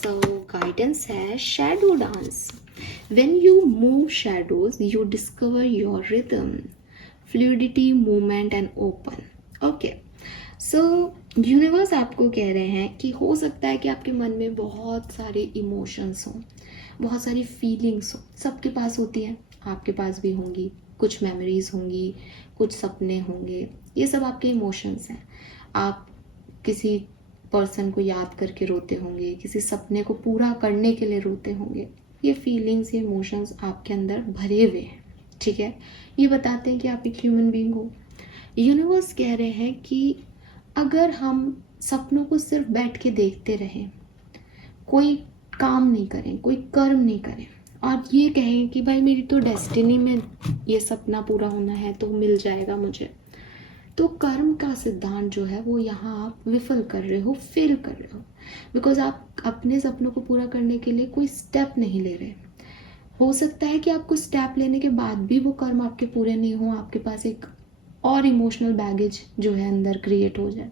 सो guidance है shadow dance. When you move shadows, you discover your rhythm, fluidity, movement and open. Okay. So universe आपको कह रहे हैं कि हो सकता है कि आपके मन में बहुत सारे इमोशंस हों, बहुत सारी फीलिंग्स हो. सबके पास होती हैं, आपके पास भी होंगी. कुछ मेमोरीज होंगी, कुछ सपने होंगे. ये सब आपके इमोशंस हैं. आप किसी पर्सन को याद करके रोते होंगे, किसी सपने को पूरा करने के लिए रोते होंगे. ये फीलिंग्स, ये इमोशंस आपके अंदर भरे हुए हैं. ठीक है, ये बताते हैं कि आप एक ह्यूमन बीइंग हो. यूनिवर्स कह रहे हैं कि अगर हम सपनों को सिर्फ बैठ के देखते रहें, कोई काम नहीं करें, कोई कर्म नहीं करें और ये कहें कि भाई मेरी तो डेस्टिनी में ये सपना पूरा होना है तो मिल जाएगा मुझे, तो कर्म का सिद्धांत जो है वो यहाँ आप विफल कर रहे हो, फेल कर रहे हो. बिकॉज आप अपने सपनों को पूरा करने के लिए कोई स्टेप नहीं ले रहे. हो सकता है कि आपको स्टेप लेने के बाद भी वो कर्म आपके पूरे नहीं हो, आपके पास एक और इमोशनल बैगेज जो है अंदर क्रिएट हो जाए.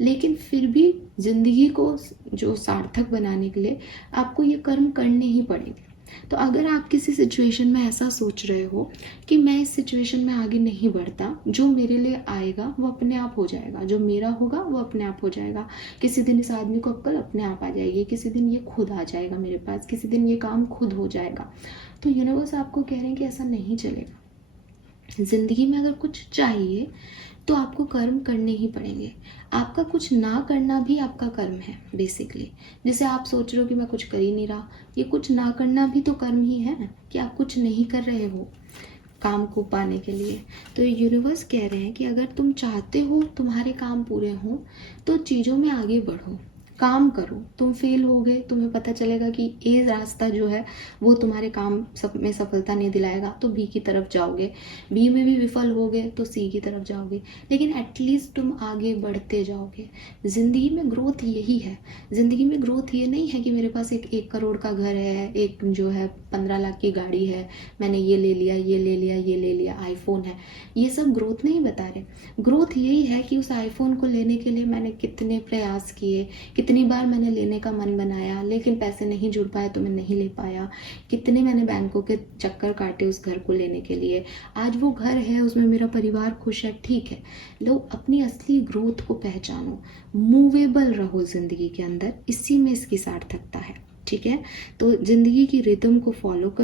लेकिन फिर भी ज़िंदगी को जो सार्थक बनाने के लिए आपको ये कर्म करने ही पड़ेंगे. तो अगर आप किसी सिचुएशन में ऐसा सोच रहे हो कि मैं इस सिचुएशन में आगे नहीं बढ़ता, जो मेरे लिए आएगा वो अपने आप हो जाएगा, जो मेरा होगा वो अपने आप हो जाएगा. किसी दिन इस आदमी को अक्ल अपने आप आ जाएगी, किसी दिन ये खुद आ जाएगा मेरे पास, किसी दिन ये काम खुद हो जाएगा. तो यूनिवर्स आपको कह रहे हैं कि ऐसा नहीं चलेगा. ज़िंदगी में अगर कुछ चाहिए तो आपको कर्म करने ही पड़ेंगे. आपका कुछ ना करना भी आपका कर्म है बेसिकली. जैसे आप सोच रहे हो कि मैं कुछ कर ही नहीं रहा, ये कुछ ना करना भी तो कर्म ही है कि आप कुछ नहीं कर रहे हो काम को पाने के लिए. तो यूनिवर्स कह रहे हैं कि अगर तुम चाहते हो तुम्हारे काम पूरे हों तो चीज़ों में आगे बढ़ो, काम करो. तुम फेल हो गए, तुम्हें पता चलेगा कि ए रास्ता जो है वो तुम्हारे काम सब में सफलता नहीं दिलाएगा, तो बी की तरफ जाओगे. बी में भी विफल हो गए तो सी की तरफ जाओगे. लेकिन एटलीस्ट तुम आगे बढ़ते जाओगे. ज़िंदगी में ग्रोथ यही है. ज़िंदगी में ग्रोथ ये नहीं है कि मेरे पास एक 1 करोड़ का घर है, एक जो है 15 लाख की गाड़ी है, मैंने ये ले लिया, ये ले लिया, ये ले लिया, आईफोन है. ये सब ग्रोथ नहीं बता रहे. ग्रोथ यही है कि उस आईफोन को लेने के लिए मैंने कितने प्रयास किए, कितनी बार मैंने लेने का मन बनाया लेकिन पैसे नहीं जुड़ पाए तो मैं नहीं ले पाया. कितने मैंने बैंकों के चक्कर काटे उस घर को लेने के लिए. आज वो घर है, उसमें मेरा परिवार खुश है. ठीक है, लोग अपनी असली ग्रोथ को पहचानो, मूवेबल रहो ज़िंदगी के अंदर. इसी में इसकी सार्थकता है. ठीक है, तो ज़िंदगी की रिदम को फॉलो कर